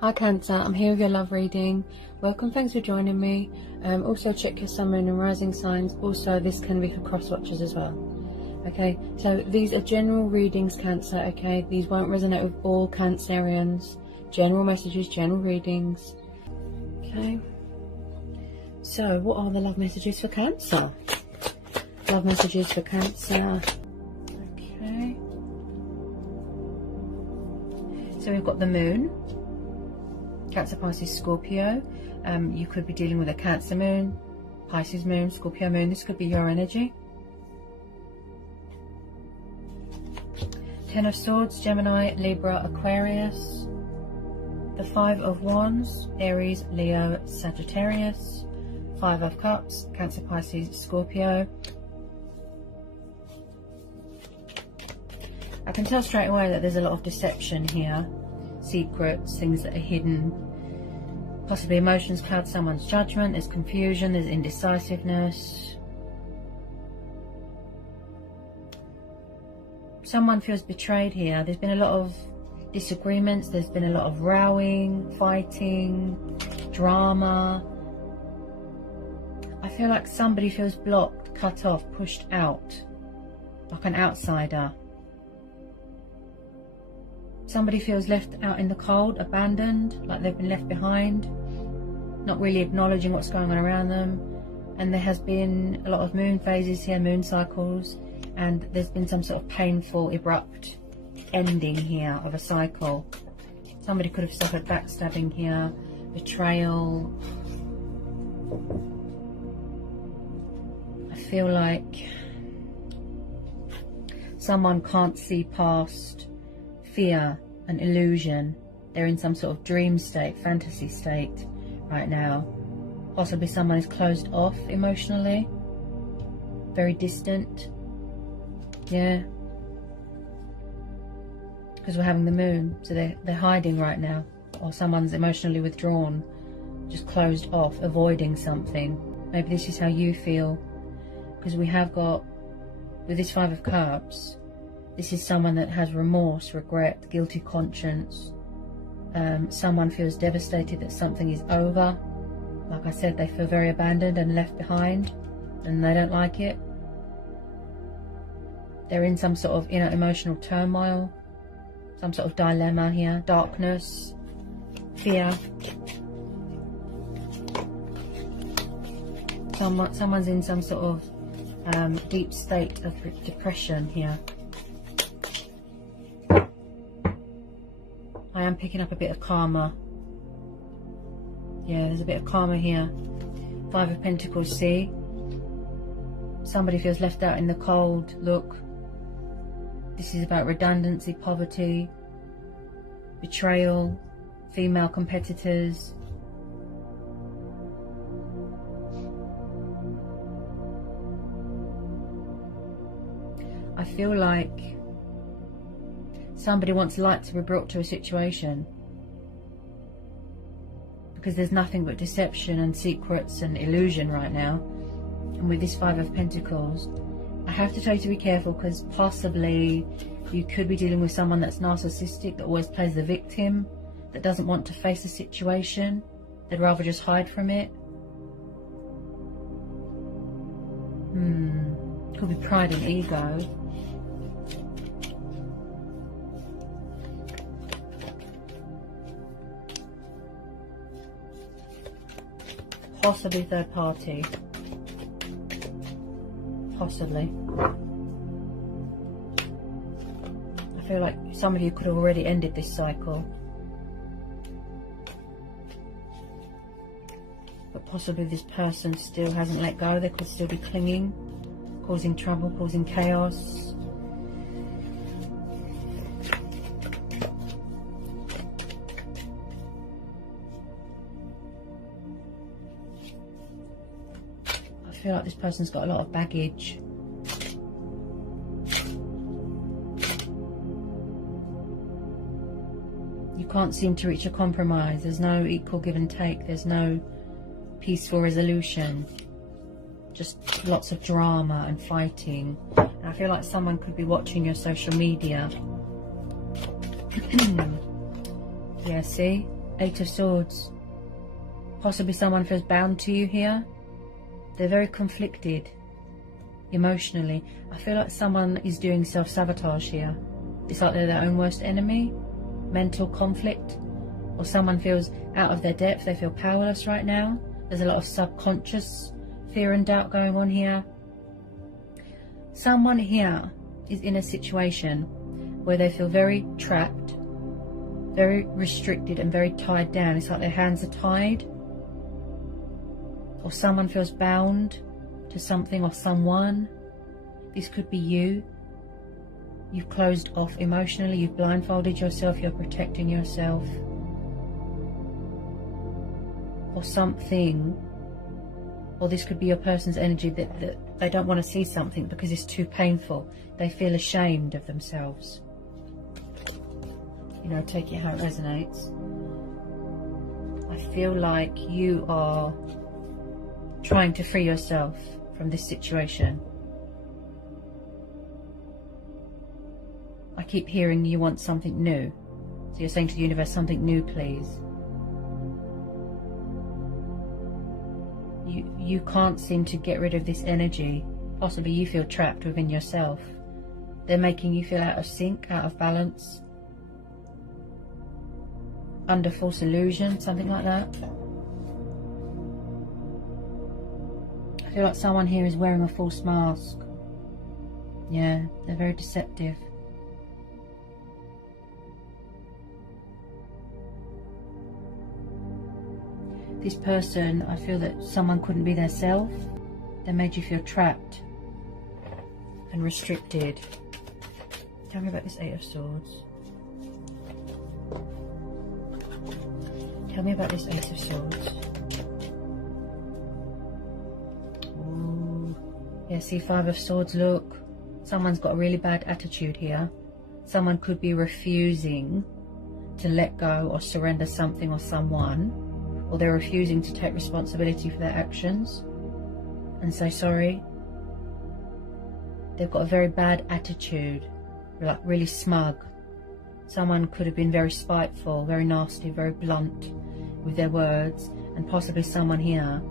Hi Cancer, I'm here with your love reading. Welcome, thanks for joining me. Also check your sun, moon and rising signs. Also this can be for cross watchers as well. Okay, so these are general readings, Cancer. Okay, these won't resonate with all Cancerians. General messages, general readings. Okay, so what are the love messages for Cancer? Love messages for Cancer. Okay, so we've got the moon. Cancer, Pisces, Scorpio. You could be dealing with a Cancer moon, Pisces moon, Scorpio moon. This could be your energy. Ten of Swords, Gemini, Libra, Aquarius. The Five of Wands, Aries, Leo, Sagittarius. Five of Cups, Cancer, Pisces, Scorpio. I can tell straight away that there's a lot of deception here. Secrets, things that are hidden. Possibly emotions cloud someone's judgment. There's confusion, there's indecisiveness. Someone feels betrayed here. There's been a lot of disagreements. There's been a lot of rowing, fighting, drama. I feel like somebody feels blocked, cut off, pushed out, like an outsider. Somebody feels left out in the cold, abandoned, like they've been left behind, not really acknowledging what's going on around them. And there has been a lot of moon phases here, moon cycles, and there's been some sort of painful, abrupt ending here of a cycle. Somebody could have suffered backstabbing here, betrayal. I feel like someone can't see past fear and illusion. They're in some sort of dream state, fantasy state right now. Possibly someone is closed off emotionally, very distant. Yeah, because we're having the moon, so they're hiding right now, or someone's emotionally withdrawn, just closed off, avoiding something. Maybe this is how you feel, because we have got, with this Five of Cups, this is someone that has remorse, regret, guilty conscience. Someone feels devastated that something is over. Like I said, they feel very abandoned and left behind, and they don't like it. They're in some sort of inner emotional turmoil, some sort of dilemma here, darkness, fear. Someone's in some sort of deep state of depression here. I am picking up a bit of karma. Yeah, there's a bit of karma here. Five of Pentacles, see? Somebody feels left out in the cold. Look, this is about redundancy, poverty, betrayal, female competitors. I feel like somebody wants light to be brought to a situation, because there's nothing but deception and secrets and illusion right now. And with this Five of Pentacles, I have to tell you to be careful, because possibly you could be dealing with someone that's narcissistic, that always plays the victim, that doesn't want to face a situation, they'd rather just hide from it. Could be pride and ego. Possibly third party. Possibly. I feel like some of you could have already ended this cycle. But possibly this person still hasn't let go. They could still be clinging, causing trouble, causing chaos. I feel like this person's got a lot of baggage. You can't seem to reach a compromise. There's no equal give and take. There's no peaceful resolution. Just lots of drama and fighting. And I feel like someone could be watching your social media. Yeah, see? Eight of Swords. Possibly someone feels bound to you here. They're very conflicted emotionally. I feel like someone is doing self-sabotage here. It's like they're their own worst enemy. Mental conflict. Or someone feels out of their depth. They feel powerless right now. There's a lot of subconscious fear and doubt going on here. Someone here is in a situation where they feel very trapped, very restricted and very tied down. It's like their hands are tied. Or someone feels bound to something or someone. This could be you. You've closed off emotionally, you've blindfolded yourself, you're protecting yourself. Or something, or this could be your person's energy that they don't want to see something because it's too painful. They feel ashamed of themselves. You know, take it how it resonates. I feel like you are trying to free yourself from this situation. I keep hearing you want something new. So you're saying to the universe, something new, please. You can't seem to get rid of this energy. Possibly you feel trapped within yourself. They're making you feel out of sync, out of balance, under false illusion, something like that. I feel like someone here is wearing a false mask. Yeah, they're very deceptive. This person, I feel that someone couldn't be their self. They made you feel trapped and restricted. Tell me about this Eight of Swords. Tell me about this Eight of Swords. Ooh. Yeah, see, Five of Swords, look. Someone's got a really bad attitude here. Someone could be refusing to let go or surrender something or someone. Or they're refusing to take responsibility for their actions and say sorry. They've got a very bad attitude, like really smug. Someone could have been very spiteful, very nasty, very blunt with their words, and possibly someone here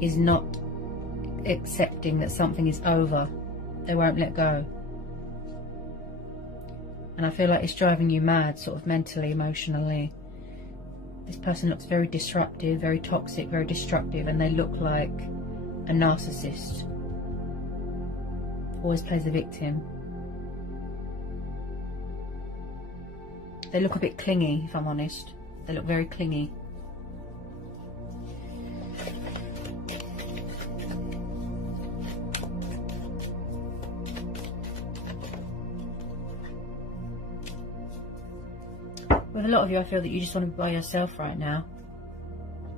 is not accepting that something is over. They won't let go. And I feel like it's driving you mad, sort of mentally, emotionally. This person looks very disruptive, very toxic, very destructive, and they look like a narcissist. Always plays the victim. They look a bit clingy, if I'm honest. They look very clingy. With a lot of you, I feel that you just want to be by yourself right now.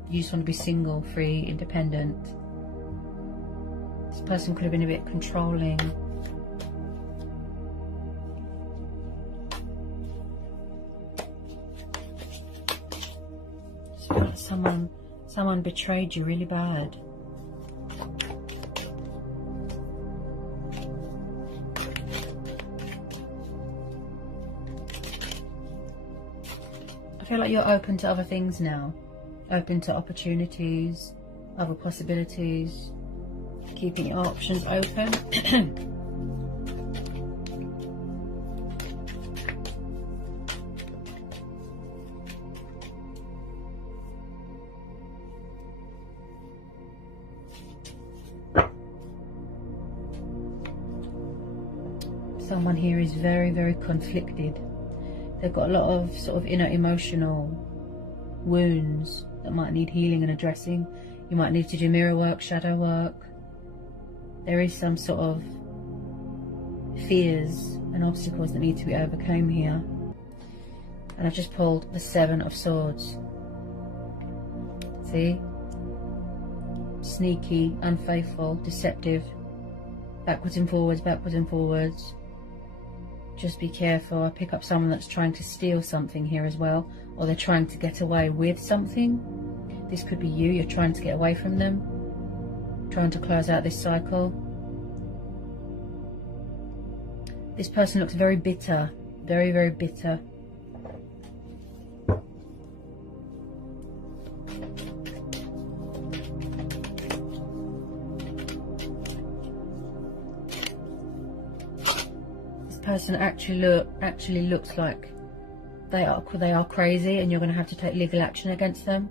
You just want to be single, free, independent. This person could have been a bit controlling. Just feel like someone betrayed you really bad. I feel like you're open to other things now, open to opportunities, other possibilities, keeping your options open. Someone here is very, very conflicted. They've got a lot of sort of inner emotional wounds that might need healing and addressing. You might need to do mirror work, shadow work. There is some sort of fears and obstacles that need to be overcome here. And I've just pulled the Seven of Swords. See? Sneaky, unfaithful, deceptive. Backwards and forwards, backwards and forwards. Just be careful. I pick up someone that's trying to steal something here as well, or they're trying to get away with something. This could be you. You're trying to get away from them, trying to close out this cycle. This person looks very bitter, very, very bitter. This person actually looks like they are crazy, and you're going to have to take legal action against them.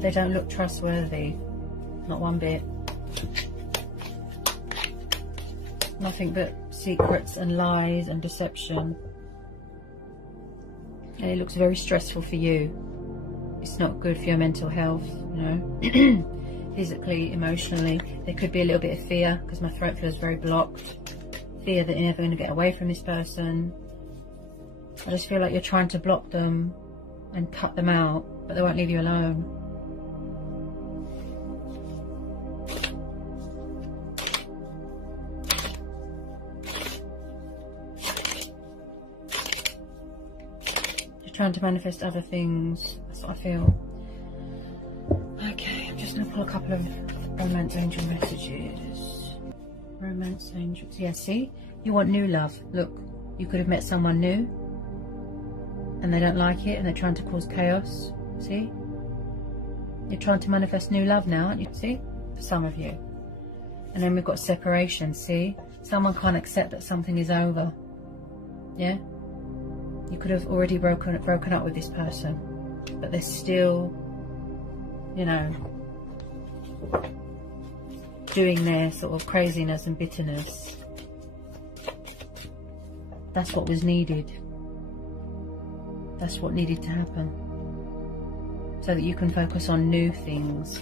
They don't look trustworthy, not one bit. Nothing but secrets and lies and deception. And it looks very stressful for you. It's not good for your mental health, you know. Physically, emotionally. There could be a little bit of fear, because my throat feels very blocked. Fear that you're never going to get away from this person. I just feel like you're trying to block them and cut them out, but they won't leave you alone. Trying to manifest other things. That's what I feel. Okay, I'm just going to pull a couple of romance angel messages. Romance angels. Yeah, see? You want new love. Look, you could have met someone new and they don't like it and they're trying to cause chaos. See? You're trying to manifest new love now, aren't you? See? For some of you. And then we've got separation. See? Someone can't accept that something is over. Yeah? You could have already broken up with this person, but they're still, you know, doing their sort of craziness and bitterness. That's what was needed. That's what needed to happen, so that you can focus on new things.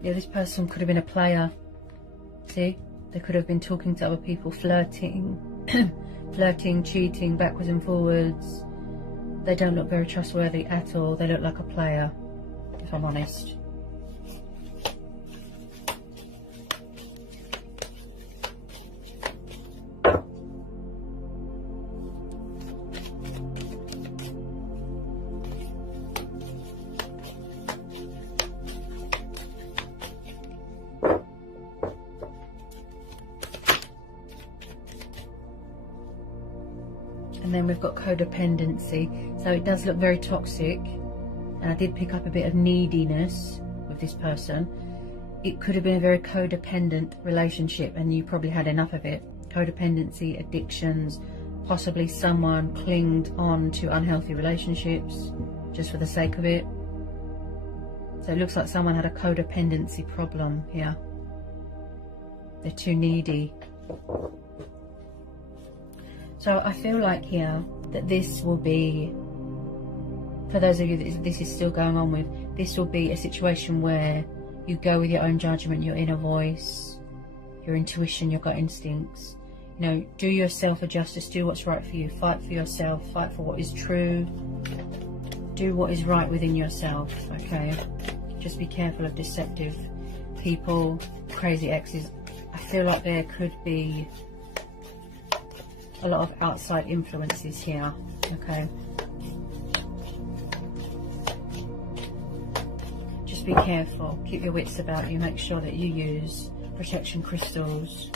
Yeah, this person could have been a player. See? They could have been talking to other people, flirting, flirting, cheating, backwards and forwards. They don't look very trustworthy at all. They look like a player, if I'm honest. And then we've got codependency. So it does look very toxic. And I did pick up a bit of neediness with this person. It could have been a very codependent relationship and you probably had enough of it. Codependency, addictions, possibly someone clinged on to unhealthy relationships just for the sake of it. So it looks like someone had a codependency problem here. They're too needy. So I feel like here that this will be, for those of you that this is still going on with, this will be a situation where you go with your own judgment, your inner voice, your intuition, your gut instincts. You know, do yourself a justice, do what's right for you, fight for yourself, fight for what is true, do what is right within yourself, okay? Just be careful of deceptive people, crazy exes. I feel like there could be a lot of outside influences here, okay? Just be careful, keep your wits about you, make sure that you use protection crystals.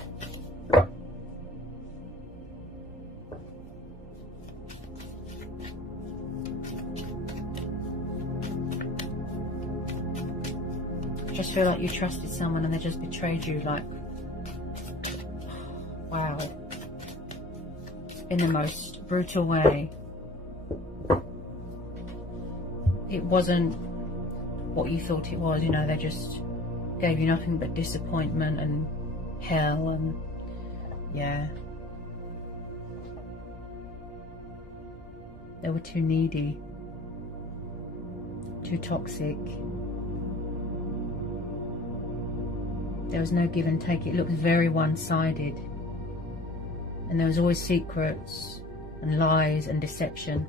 Just feel like you trusted someone and they just betrayed you, like, wow. In the most brutal way. It wasn't what you thought it was, you know, they just gave you nothing but disappointment and hell, and yeah. They were too needy, too toxic. There was no give and take. It looked very one-sided. And there was always secrets and lies and deception.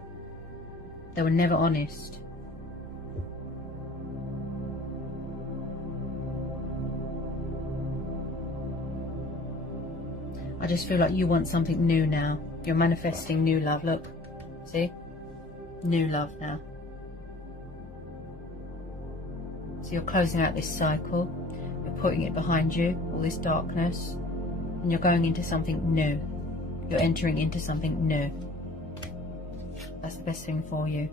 They were never honest. I just feel like you want something new now. You're manifesting new love. Look, see? New love now. So you're closing out this cycle. You're putting it behind you, all this darkness. And you're going into something new. You're entering into something new. That's the best thing for you.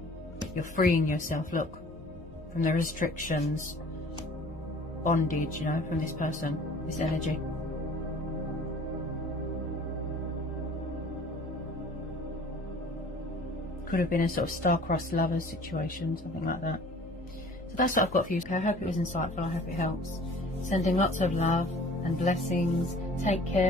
You're freeing yourself, look, from the restrictions, bondage, you know, from this person, this energy. Could have been a sort of star-crossed lovers situation, something like that. So that's what I've got for you. I hope it was insightful. I hope it helps. Sending lots of love and blessings. Take care.